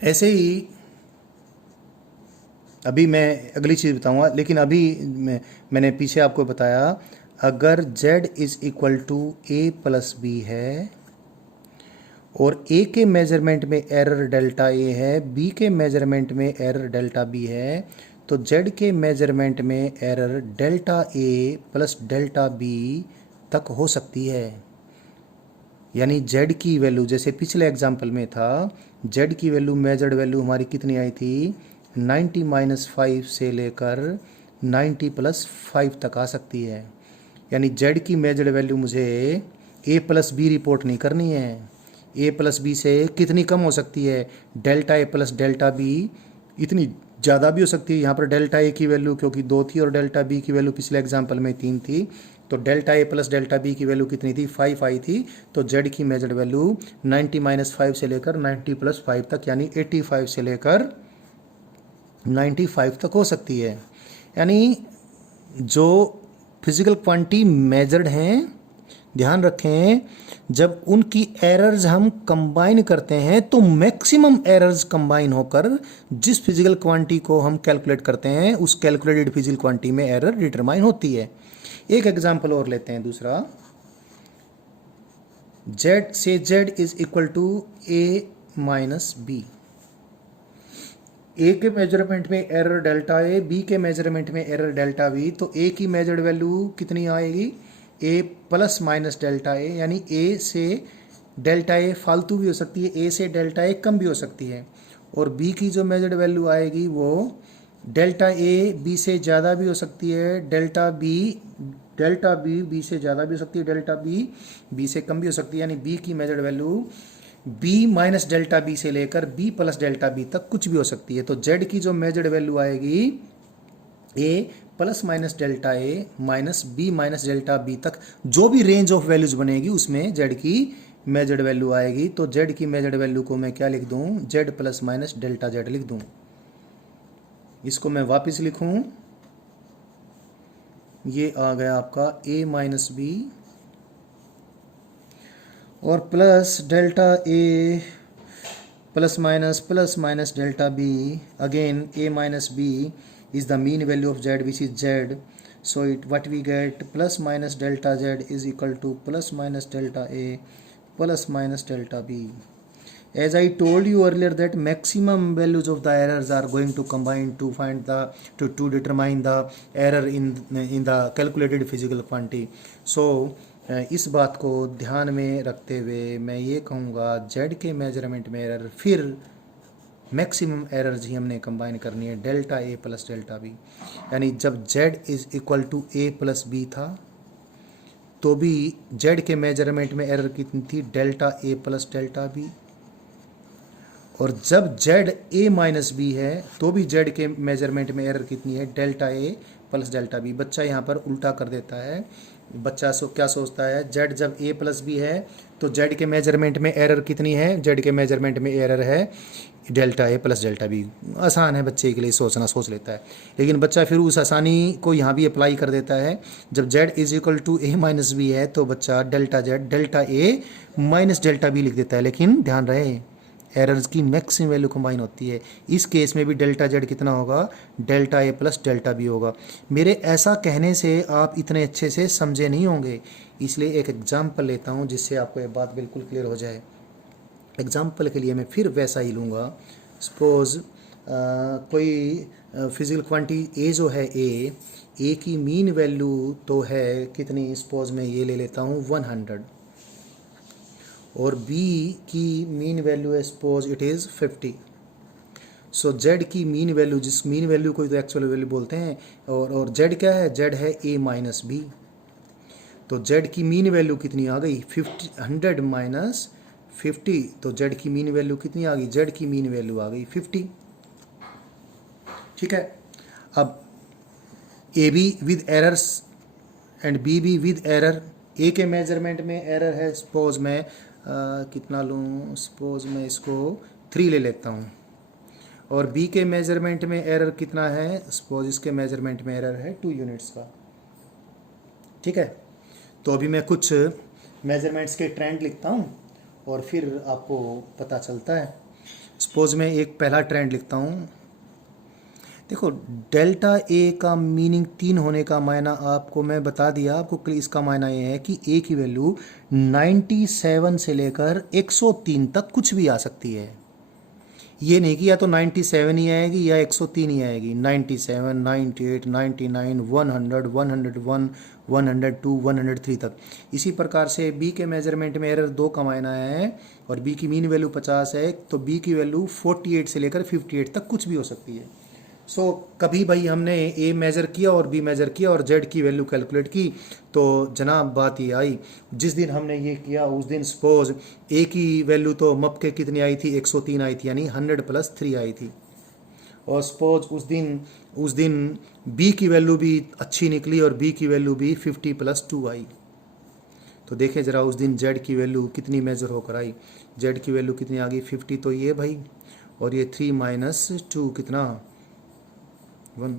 ऐसे ही अभी मैं अगली चीज़ बताऊंगा, लेकिन अभी मैंने पीछे आपको बताया, अगर z is equal to A plus B है और ए के मेजरमेंट में एरर डेल्टा ए है, बी के मेजरमेंट में एरर डेल्टा बी है, तो z के मेजरमेंट में error delta A plus delta B तक हो सकती है। यानी z की वैल्यू, जैसे पिछले एग्जाम्पल में था, z की वैल्यू मेजर्ड वैल्यू हमारी कितनी आई थी, 90-5 से लेकर 90+5 तक आ सकती है। यानी z की मेजर्ड वैल्यू मुझे a प्लस बी रिपोर्ट नहीं करनी है। a प्लस बी से कितनी कम हो सकती है, delta A plus delta B इतनी ज़्यादा भी हो सकती है। यहाँ पर डेल्टा ए की वैल्यू क्योंकि 2 थी और डेल्टा बी की वैल्यू पिछले एग्जाम्पल में 3 थी, तो delta A plus delta B की वैल्यू कितनी थी, 5 आई थी। तो z की मेजर्ड वैल्यू 90-5 से लेकर 90+5 तक, यानी 85 से लेकर 95 तक हो सकती है। यानी जो फिजिकल क्वांटिटी मेजर्ड हैं, ध्यान रखें, जब उनकी एरर्स हम कंबाइन करते हैं तो मैक्सिमम एरर्स कंबाइन होकर जिस फिजिकल क्वांटिटी को हम कैलकुलेट करते हैं उस कैलकुलेटेड फिजिकल क्वांटिटी में एरर डिटरमाइन होती है। एक एग्जांपल और लेते हैं, दूसरा, z से z is equal to a minus B. A के मेजरमेंट में एरर डेल्टा ए, बी के मेजरमेंट में एरर डेल्टा बी, तो ए की मेजर्ड वैल्यू कितनी आएगी, A plus minus delta A, यानी ए से डेल्टा ए फालतू भी हो सकती है, ए से डेल्टा ए कम भी हो सकती है। और बी की जो मेजर्ड वैल्यू आएगी वो डेल्टा ए बी से ज़्यादा भी हो सकती है, डेल्टा बी बी से ज़्यादा भी हो सकती है, डेल्टा बी बी से कम भी हो सकती है। यानी बी की measured value B minus delta B से लेकर बी प्लस डेल्टा बी तक कुछ भी हो सकती है। तो जेड की जो मेजर्ड वैल्यू आएगी A plus minus delta A minus B minus delta B तक, जो भी रेंज ऑफ वैल्यूज बनेगी उसमें जेड की मेजर्ड वैल्यू आएगी। तो जेड की मेजर्ड वैल्यू को मैं क्या लिख दूं, Z plus minus delta Z लिख दूं। इसको मैं वापस लिखूं, ये आ गया आपका a माइनस बी और plus delta A plus minus delta B, again a minus B is the mean value of z which is z, so what we get, plus minus delta z is equal to plus minus delta a plus minus delta b. As I told you earlier that maximum values of the errors are going to combine to find the to determine the error in the calculated physical quantity. So इस बात को ध्यान में रखते हुए मैं ये कहूँगा, z के मेजरमेंट में एरर, फिर मैक्सिमम एरर्स ही हमने कंबाइन करनी है, delta A plus delta B. यानी जब z is equal to A plus B था तो भी z के मेजरमेंट में एरर कितनी थी, delta A plus delta B. और जब z a माइनस बी है तो भी z के मेजरमेंट में एरर कितनी है, delta A plus delta B. बच्चा यहाँ पर उल्टा कर देता है, बच्चा क्या सोचता है, z जब a प्लस बी है तो z के मेजरमेंट में एरर कितनी है, z के मेजरमेंट में एरर है delta A plus delta B. आसान है बच्चे के लिए, सोचना सोच लेता है, लेकिन बच्चा फिर उस आसानी को यहाँ भी अप्लाई कर देता है। जब z is equal to a minus B है तो बच्चा delta z delta a minus delta B लिख देता है। लेकिन ध्यान रहे, एरर्स की मैक्सिमम वैल्यू कंबाइन होती है। इस केस में भी डेल्टा जेड कितना होगा, delta A plus delta B होगा। मेरे ऐसा कहने से आप इतने अच्छे से समझे नहीं होंगे, इसलिए एक एग्जाम्पल लेता हूँ जिससे आपको ये बात बिल्कुल क्लियर हो जाए। एग्जाम्पल के लिए मैं फिर वैसा ही लूँगा। सपोज कोई फिजिकल क्वांटिटी ए जो है, ए की मीन वैल्यू तो है कितनी, सपोज मैं ये ले लेता हूँ 100, और b की मीन वैल्यू है suppose it is 50। So z की मीन वैल्यू, जिस मीन वैल्यू को तो एक्चुअल वैल्यू बोलते हैं, और z क्या है, z है a माइनस बी। तो z की मीन वैल्यू कितनी आ गई, 100 माइनस 50, तो z की मीन वैल्यू कितनी आ गई, z की मीन वैल्यू आ गई 50। ठीक है, अब A B with errors and B B with error. A के मेजरमेंट में एरर है, सपोज मैं कितना लूँ, सपोज मैं इसको 3 ले लेता हूँ, और बी के मेजरमेंट में एरर कितना है, सपोज इसके मेजरमेंट में एरर है 2 यूनिट्स का। ठीक है, तो अभी मैं कुछ मेजरमेंट्स के ट्रेंड लिखता हूँ और फिर आपको पता चलता है। सपोज मैं एक पहला ट्रेंड लिखता हूँ। देखो डेल्टा ए का मीनिंग 3 होने का मायना आपको मैं बता दिया, आपको इसका मायना ये है कि ए की वैल्यू 97 से लेकर 103 तक कुछ भी आ सकती है। ये नहीं कि या तो 97 ही आएगी या 103 ही आएगी। 97, 98, 99, 100, 101, 102, 103 तक। इसी प्रकार से बी के मेजरमेंट में एरर 2 का मायना है और बी की मीन वैल्यू 50 है, तो बी की वैल्यू 48 से लेकर 58 तक कुछ भी हो सकती है। सो कभी भाई हमने ए मेज़र किया और बी मेज़र किया और जेड की वैल्यू कैलकुलेट की, तो जनाब बात ये आई, जिस दिन हमने ये किया उस दिन सपोज ए की वैल्यू तो मप के कितनी आई थी, 103 आई थी, यानी 100 + 3 आई थी। और सपोज उस दिन बी की वैल्यू भी अच्छी निकली और बी की वैल्यू भी 50 + 2 आई। तो देखें ज़रा उस दिन जेड की वैल्यू कितनी मेज़र होकर आई। जेड की वैल्यू कितनी आ गई, 50 तो ये भाई, और ये 3 - 2 कितना 1।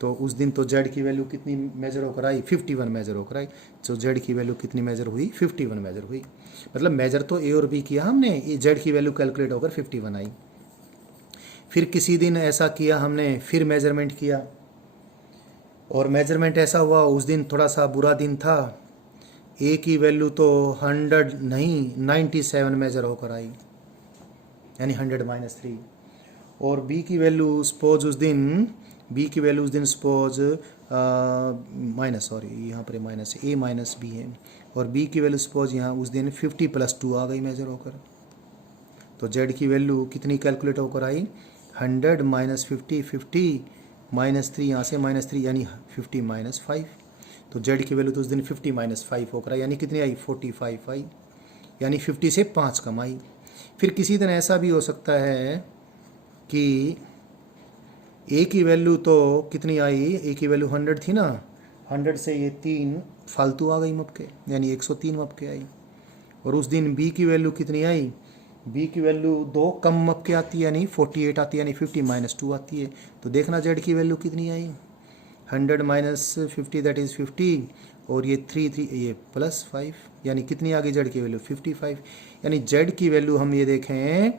तो उस दिन तो जेड की वैल्यू कितनी मेजर होकर आई, 51 मेजर होकर आई। तो जेड की वैल्यू कितनी मेजर हुई, 51 मेजर हुई। मतलब मेजर तो ए और बी किया हमने, जेड की वैल्यू कैलकुलेट होकर 51 आई। फिर किसी दिन ऐसा किया हमने, फिर मेजरमेंट किया और मेजरमेंट ऐसा हुआ, उस दिन थोड़ा सा बुरा दिन था, ए की वैल्यू तो 100 नहीं 97 मेजर होकर आई, यानी 100 - 3। और बी की वैल्यू सपोज उस दिन सपोज यहाँ पर माइनस ए माइनस बी है, और बी की वैल्यू सपोज यहाँ उस दिन 50 + 2 आ गई मेजर होकर। तो जेड की वैल्यू कितनी कैलकुलेट होकर आई, 100 - 50, 50 - 3, यहाँ से -3 यानी 50 - 5। तो जेड की वैल्यू तो उस दिन 50 - 5 होकर आई, यानी कितनी आई, 45 आई, यानी 50 से 5 कम आई। फिर किसी दिन ऐसा भी हो सकता है कि ए की वैल्यू तो कितनी आई, ए की वैल्यू 100 थी ना, 100 से ये 3 फालतू आ गई मपके, यानी 103 मपके आई। और उस दिन बी की वैल्यू कितनी आई, बी की वैल्यू 2 कम मपके आती है, यानी 48 आती है, यानी 50 - 2 आती है। तो देखना जेड की वैल्यू कितनी आई, 100 - 50 दैट इज़ 50, और ये 3 ये +5, यानी कितनी आ गई जेड की वैल्यू, 55। यानी जेड की वैल्यू हम ये देखें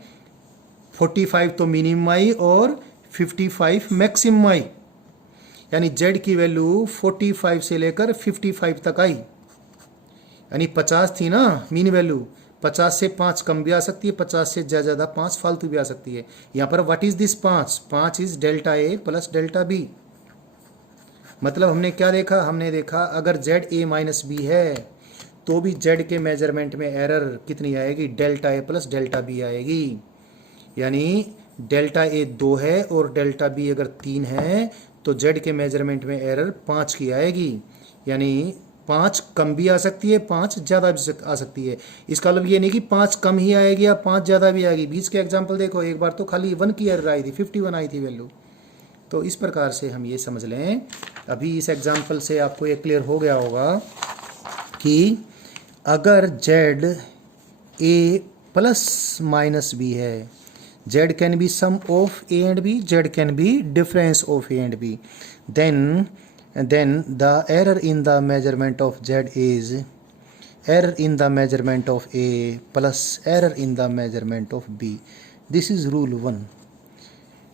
45 तो मिनिमम आई और 55 मैक्सिमम आई, यानी जेड की वैल्यू 45 से लेकर 55 तक आई। यानी 50 थी ना मीन वैल्यू, 50 से 5 कम भी आ सकती है, 50 से ज़्यादा 5 फालतू भी आ सकती है। यहाँ पर what is this 5 is delta A plus delta B. मतलब हमने क्या देखा, हमने देखा अगर जेड ए माइनस बी है तो भी जेड के मेजरमेंट में एरर कितनी आएगी, delta A plus delta B आएगी। यानी डेल्टा ए 2 है और डेल्टा बी अगर 3 है तो जेड के मेजरमेंट में एरर 5 की आएगी, यानी 5 कम भी आ सकती है, 5 ज़्यादा भी आ सकती है। इसका मतलब ये नहीं कि 5 कम ही आएगी या 5 ज़्यादा भी आएगी। बीच के एग्जाम्पल देखो, एक बार तो खाली 1 की एरर आई थी, 51 आई थी वैल्यू। तो इस प्रकार से हम ये समझ लें, अभी इस एग्जाम्पल से आपको ये क्लियर हो गया होगा कि अगर Z A plus minus B है, z can be sum of a and b, z can be difference of a and b, then the error in the measurement of z is error in the measurement of a plus error in the measurement of b. This is rule 1.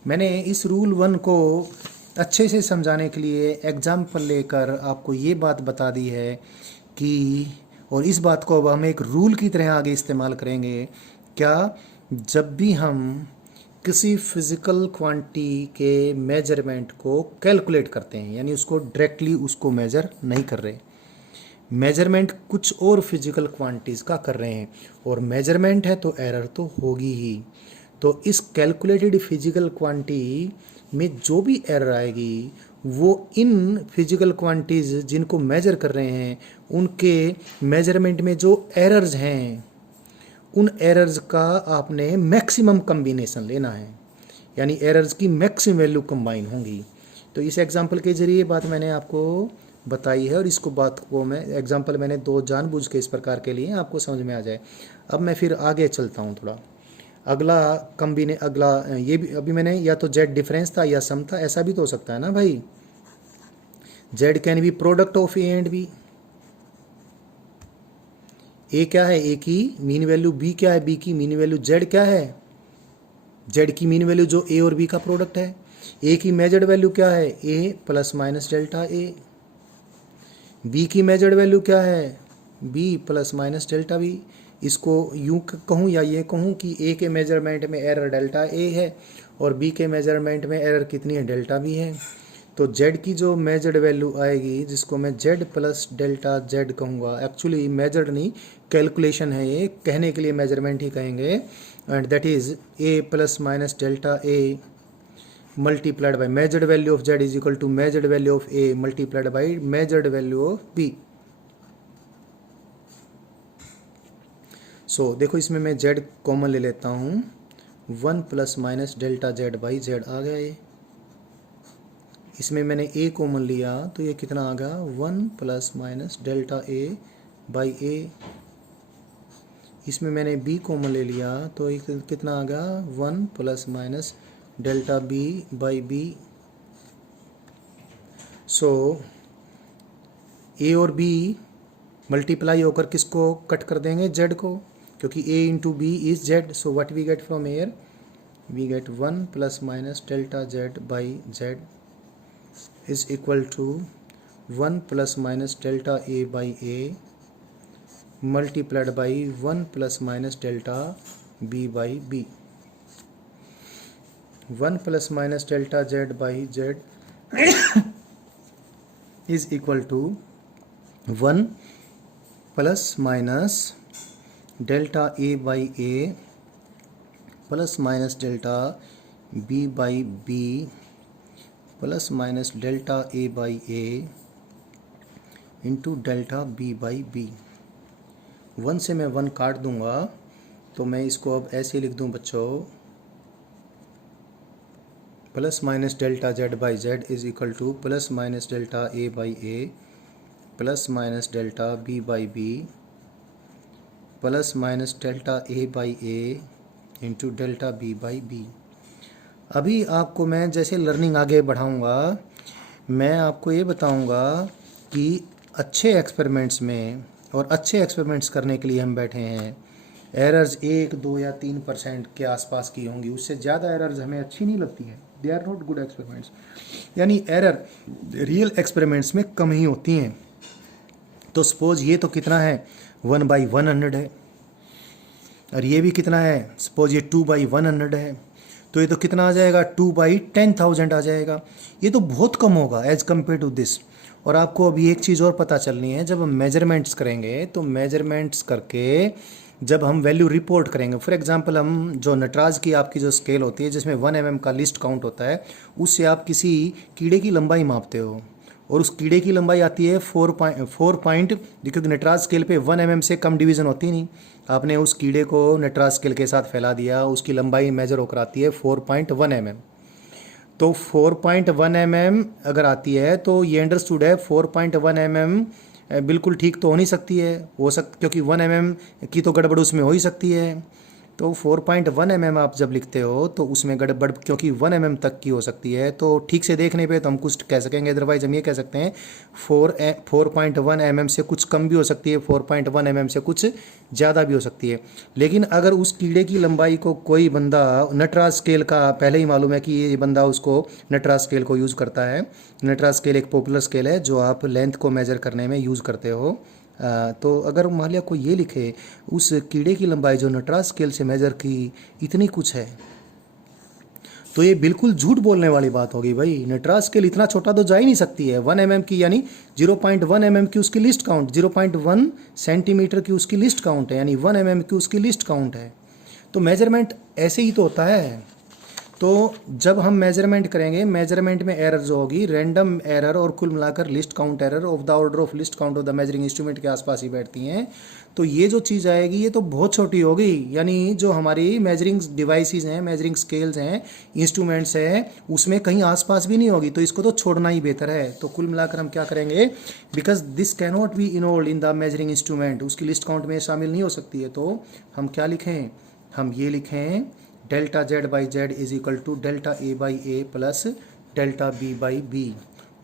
मैंने इस rule 1 को अच्छे से समझाने के लिए example लेकर आपको ये बात बता दी है कि, और इस बात को अब हम एक रूल की तरह आगे इस्तेमाल करेंगे। क्या, जब भी हम किसी फिज़िकल क्वांटिटी के मेजरमेंट को कैलकुलेट करते हैं, यानी उसको डायरेक्टली उसको मेज़र नहीं कर रहे, मेजरमेंट कुछ और फिज़िकल क्वांटिटीज़ का कर रहे हैं, और मेजरमेंट है तो एरर तो होगी ही। तो इस कैलकुलेटेड फिज़िकल क्वांटिटी में जो भी एरर आएगी वो इन फिज़िकल क्वांटिटीज़ जिनको मेजर कर रहे हैं उनके मेजरमेंट में जो एरर्स हैं उन एरर्स का आपने मैक्सिमम कम्बिनेशन लेना है, यानी एरर्स की मैक्सिमम वैल्यू कंबाइन होंगी। तो इस एग्जांपल के ज़रिए बात मैंने आपको बताई है, और इसको बात को मैं एग्जांपल मैंने 2 जानबूझ के इस प्रकार के लिए आपको समझ में आ जाए। अब मैं फिर आगे चलता हूँ थोड़ा। अगला ये भी अभी मैंने, या तो जेड डिफरेंस था या सम था, ऐसा भी तो हो सकता है ना भाई। Z can be product of A and B. A क्या है, ए की मीन वैल्यू, बी क्या है, बी की मीन वैल्यू, जेड क्या है, जेड की मीन वैल्यू जो ए और बी का प्रोडक्ट है, ए की मेजर्ड वैल्यू क्या है, A plus minus delta A, B की मेजर्ड वैल्यू क्या है, B plus minus delta B. इसको यूं कहूँ या ये कहूँ कि ए के मेजरमेंट में एरर डेल्टा ए है और बी के मेजरमेंट में एरर कितनी है, डेल्टा बी है। तो z की जो मेजर्ड वैल्यू आएगी, जिसको मैं z प्लस डेल्टा z कहूँगा, एक्चुअली मेजर्ड नहीं, कैलकुलेशन है, ये कहने के लिए मेजरमेंट ही कहेंगे, and that is a plus minus delta a multiplied by measured value of z is equal to measured value of a multiplied by measured value of b। So देखो इसमें मैं z कॉमन ले लेता हूँ, 1 plus minus delta z by z आ गया ये। इसमें मैंने a कॉमन लिया तो ये कितना आ गया, 1 plus minus delta a by a। इसमें मैंने b कॉमन ले लिया तो ये कितना आ गया, 1 plus minus delta b by b। So a और b मल्टीप्लाई होकर किसको कट कर देंगे, z को, क्योंकि a into B is z। So what we get from here, we get 1 plus minus delta z by z is equal to 1 plus minus delta a by a multiplied by 1 plus minus delta b by b। 1 plus minus delta z by z is equal to 1 plus minus delta a by a plus minus delta b by b plus minus delta A by A into delta B by B. 1 से मैं 1 काट दूंगा तो मैं इसको अब ऐसे लिख दूं बच्चों, plus minus delta Z by Z is equal to plus minus delta A by A plus minus delta B by B plus minus delta A by A into delta B by B. अभी आपको मैं जैसे learning आगे बढ़ाऊंगा, मैं आपको ये बताऊंगा कि अच्छे एक्सपेरिमेंट्स में, और अच्छे एक्सपेरिमेंट्स करने के लिए हम बैठे हैं, एरर्स 1, 2 या 3% के आसपास की होंगी, उससे ज़्यादा एरर्स हमें अच्छी नहीं लगती हैं, they are not good experiments. यानी एरर रियल एक्सपेरिमेंट्स में कम ही होती हैं। तो सपोज ये तो कितना है, 1/100 है, और ये भी कितना है, सपोज ये 2/100 है, तो ये तो कितना आ जाएगा, 2/10,000 आ जाएगा। ये तो बहुत कम होगा एज कम्पेयर टू दिस। और आपको अभी एक चीज़ और पता चलनी है, जब हम मेजरमेंट्स करेंगे तो मेजरमेंट्स करके जब हम वैल्यू रिपोर्ट करेंगे, फॉर एग्जांपल हम जो नटराज की आपकी जो स्केल होती है जिसमें 1 mm का लिस्ट काउंट होता है, उससे आप किसी कीड़े की लंबाई मापते हो और उस कीड़े की लंबाई आती है 4 पॉइंट, क्योंकि नटराज स्केल पे 1 mm से कम डिवीज़न होती नहीं। आपने उस कीड़े को नटराज स्केल के साथ फैला दिया, उसकी लंबाई मेजर होकर आती है 4.1 mm। तो 4.1 mm अगर आती है तो ये अंडरस्टूड है 4.1 mm बिल्कुल ठीक तो हो नहीं सकती है, क्योंकि 1 mm की तो गड़बड़ उसमें हो ही सकती है। तो 4.1 mm आप जब लिखते हो तो उसमें गड़बड़ क्योंकि 1 mm तक की हो सकती है, तो ठीक से देखने पे तो हम कुछ कह सकेंगे, अदरवाइज हम ये कह सकते हैं 4.1 mm से कुछ कम भी हो सकती है, 4.1 mm से कुछ ज़्यादा भी हो सकती है। लेकिन अगर उस कीड़े की लंबाई को कोई बंदा नटराज स्केल का, पहले ही मालूम है कि ये बंदा उसको नटराज स्केल को यूज़ करता है। नटराज स्केल एक पॉपुलर स्केल है जो आप लेंथ को मेजर करने में यूज़ करते हो। तो अगर मान लिया कोई ये लिखे उस कीड़े की लंबाई जो नटराज स्केल से मेजर की इतनी कुछ है, तो ये बिल्कुल झूठ बोलने वाली बात होगी। भाई नटराज स्केल इतना छोटा तो जा ही नहीं सकती है। 1 mm की यानी 0.1 mm की उसकी लिस्ट काउंट, 0.1 सेंटीमीटर की उसकी लिस्ट काउंट है, यानी 1 mm की उसकी लिस्ट काउंट है। तो मेजरमेंट ऐसे ही तो होता है। तो जब हम मेजरमेंट करेंगे, मेजरमेंट में एरर जो होगी रैंडम एरर और कुल मिलाकर list count error of the order of list count of the measuring instrument के आसपास ही बैठती हैं। तो ये जो चीज़ आएगी ये तो बहुत छोटी होगी, यानी जो हमारी मेजरिंग डिवाइसेस हैं, मेजरिंग स्केल्स हैं, इंस्ट्रूमेंट्स हैं, उसमें कहीं आसपास भी नहीं होगी। तो इसको तो छोड़ना ही बेहतर है। तो कुल मिलाकर हम क्या करेंगे, because this cannot be involve in the measuring instrument, उसकी लिस्ट काउंट में शामिल नहीं हो सकती है। तो हम क्या लिखें, हम ये लिखें delta Z by Z is equal to delta A by A plus delta B by B.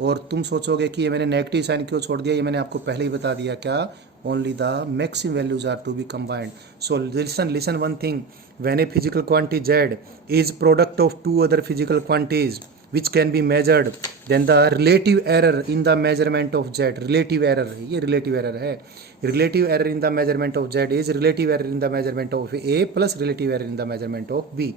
और तुम सोचोगे कि ये मैंने नेगेटिव साइन क्यों छोड़ दिया, ये मैंने आपको पहले ही बता दिया। क्या only the maximum values are to be combined. So listen one thing, when a physical quantity z is product of two other physical quantities which can be measured, then the relative error in the measurement of z, relative error, ये relative error है, relative error in the measurement of z is relative error in the measurement of a plus relative error in the measurement of b.